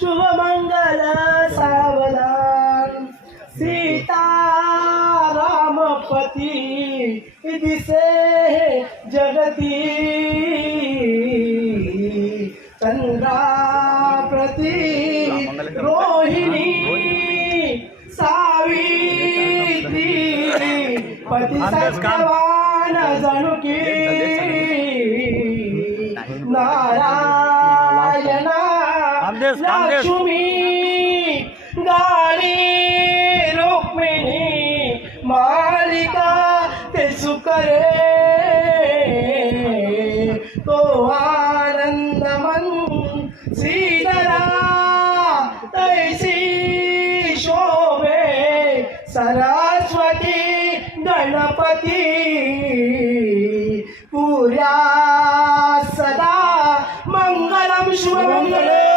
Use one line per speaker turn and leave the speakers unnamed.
शुभमंगल सावधान. सीता रामपती दिसे जगती. चंद्रा प्रती रोहिणी सावित्री. पती सत्यवान जणुकी
खानदेश खानदेश
लक्ष्मी गाडी रुक्मिणी मालिका ते सुकरे. तो आनंद मन सीतरा तैसी शोभे सरस्वती गणपती. पुऱ्या सदा मंगलम शुभमंगल